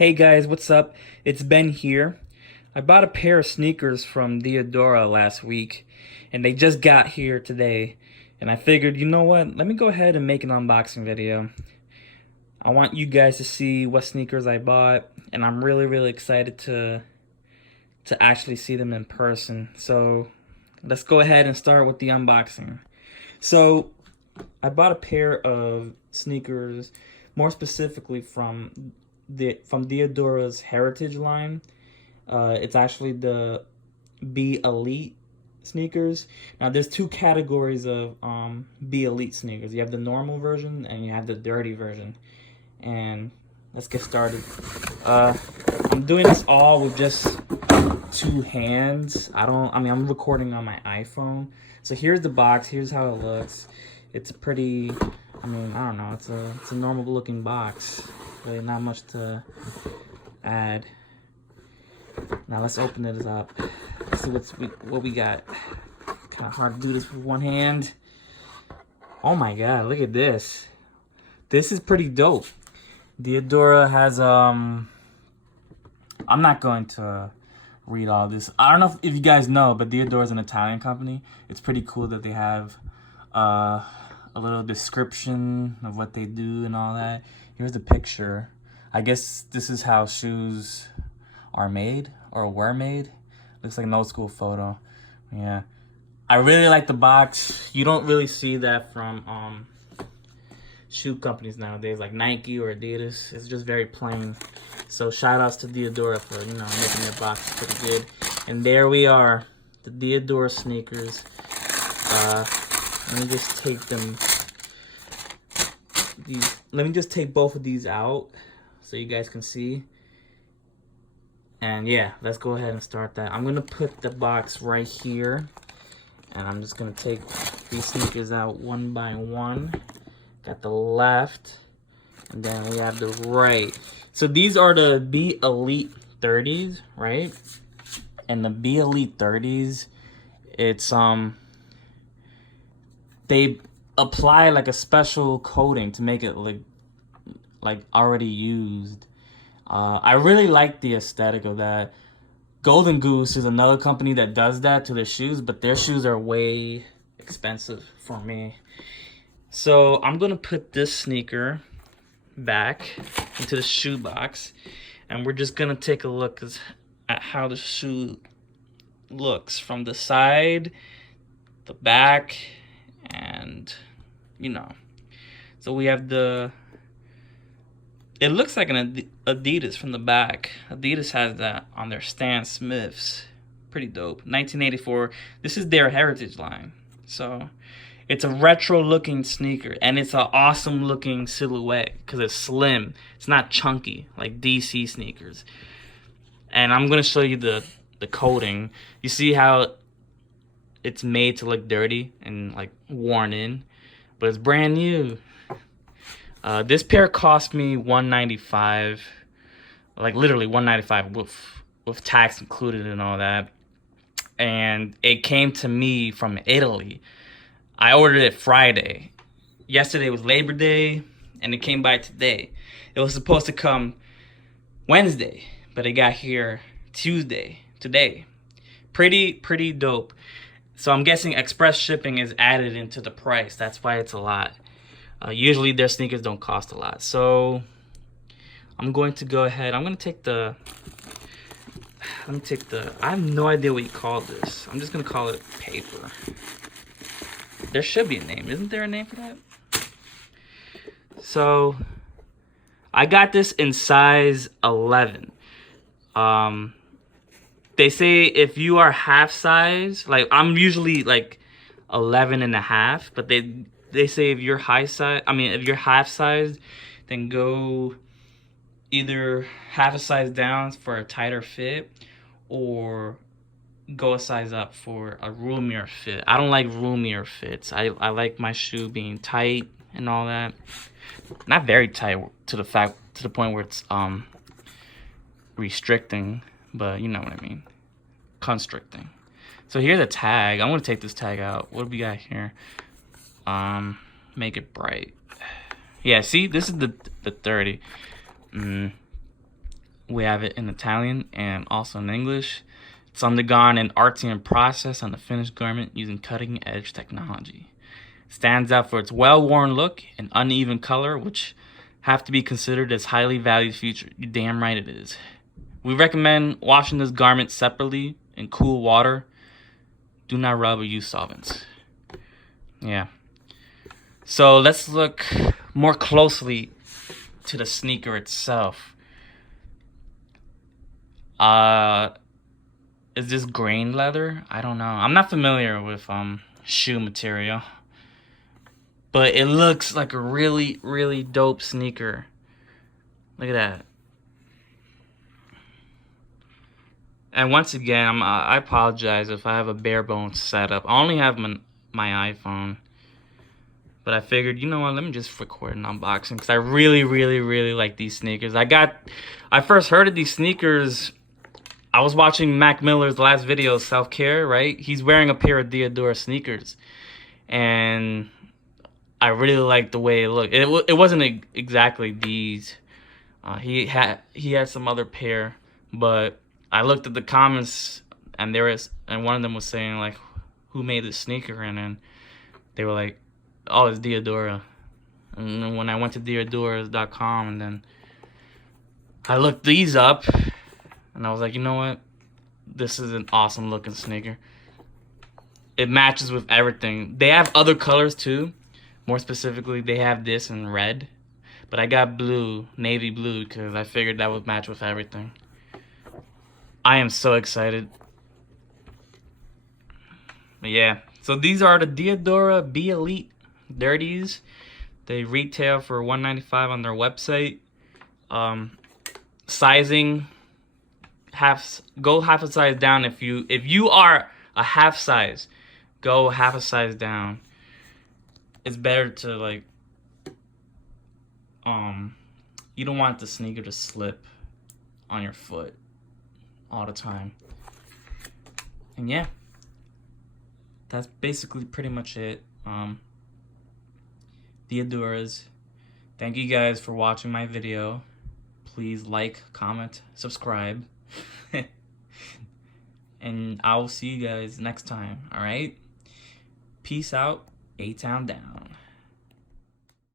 Hey guys, what's up? It's Ben here. I bought a pair of sneakers from Diadora last week, and they just got here today. And I figured, you know what? Let me go ahead and make an unboxing video. I want you guys to see what sneakers I bought, and I'm really excited to actually see them in person. So, let's go ahead and start with the unboxing. So, I bought a pair of sneakers, more specifically from Diadora's Heritage line. It's actually the B.Elite sneakers. Now, there's two categories of B.Elite sneakers. You have the normal version and you have the dirty version. And let's get started. I'm doing this all with just two hands. I'm recording on my iPhone. So here's the box. Here's how it looks. It's a pretty, I don't know. It's a normal looking box. Really not much to add. Now let's open it up. Let's see what we got. Kind of hard to do this with one hand. Oh my god, look at this. This is pretty dope. Diadora has I'm not going to read all this. I don't know if you guys know, but Diadora is an Italian company. It's pretty cool that they have a little description of what they do and all that. Here's the picture. I guess this is how shoes are made or were made. Looks like an old school photo. Yeah. I really like the box. You don't really see that from shoe companies nowadays like Nike or Adidas. It's just very plain. So shout outs to Diadora for, making their box pretty good. And there we are. The Diadora sneakers. Let me just take them. Let me just take both of these out so you guys can see. And yeah, let's go ahead and start that. I'm gonna put the box right here, and I'm just gonna take these sneakers out one by one. Got the left, and then we have the right. So these are the B.Elite 30s, right? And the B.Elite 30s, it's they apply like a special coating to make it look like already used. I really like the aesthetic of that. Golden Goose is another company that does that to their shoes, but their shoes are way expensive for me. So I'm gonna put this sneaker back into the shoe box, and we're just gonna take a look at how the shoe looks from the side, the back, and so we have it looks like an Adidas from the back. Adidas has that on their Stan Smiths. Pretty dope. 1984. This is their Heritage line. So it's a retro looking sneaker, and it's an awesome looking silhouette because it's slim. It's not chunky like DC sneakers. And I'm gonna show you the coating. You see how it's made to look dirty and like worn in, but it's brand new. This pair cost me $195, like literally $195 with tax included and all that. And it came to me from Italy. I ordered it Friday. Yesterday was Labor Day, and it came by today. It was supposed to come Wednesday, but it got here Tuesday, today. Pretty dope. So I'm guessing express shipping is added into the price. That's why it's a lot. Usually their sneakers don't cost a lot. So I'm going to go ahead. I'm going to take the... I have no idea what you call this. I'm just going to call it paper. There should be a name. Isn't there a name for that? So I got this in size 11. They say if you are half size, like I'm usually like 11 and a half, but they say if you're if you're half sized, then go either half a size down for a tighter fit or go a size up for a roomier fit. I don't like roomier fits. I like my shoe being tight and all that. Not very tight to the point where it's restricting, but you know what I mean. Constricting. So here's a tag. I'm gonna take this tag out. What do we got here? Make it bright. Yeah, see, this is the 30. We have it in Italian and also in English. It's undergone an artisan process on the finished garment using cutting-edge technology. It stands out for its well-worn look and uneven color, which have to be considered as highly valued feature. You're damn right it is. We recommend washing this garment separately in cool water. Do not rub or use solvents. Yeah. So let's look more closely to the sneaker itself. Is this grain leather? I don't know. I'm not familiar with shoe material, but it looks like a really, really dope sneaker. Look at that. And once again, I apologize if I have a bare bones setup. I only have my iPhone, but I figured, you know what, let me just record an unboxing because I really, really, really like these sneakers. I first heard of these sneakers. I was watching Mac Miller's last video, Self-Care, right? He's wearing a pair of Diadora sneakers, and I really liked the way it looked. It wasn't exactly these. He had some other pair, but I looked at the comments, and one of them was saying like, "Who made this sneaker?" And then they were like, "Oh, it's Diadora." And then when I went to Diadoras.com, and then I looked these up, and I was like, you know what? This is an awesome looking sneaker. It matches with everything. They have other colors too. More specifically, they have this in red, but I got blue, navy blue, because I figured that would match with everything. I am so excited. But yeah, so these are the Diadora B.Elite Dirties. They retail for $195 on their website. Sizing, go half a size down. If you are a half size, go half a size down. It's better to like, you don't want the sneaker to slip on your foot all the time. And yeah, that's basically pretty much it. Diadoras. Thank you guys for watching my video. Please like, comment, subscribe. And I will see you guys next time, alright? Peace out, A-Town down.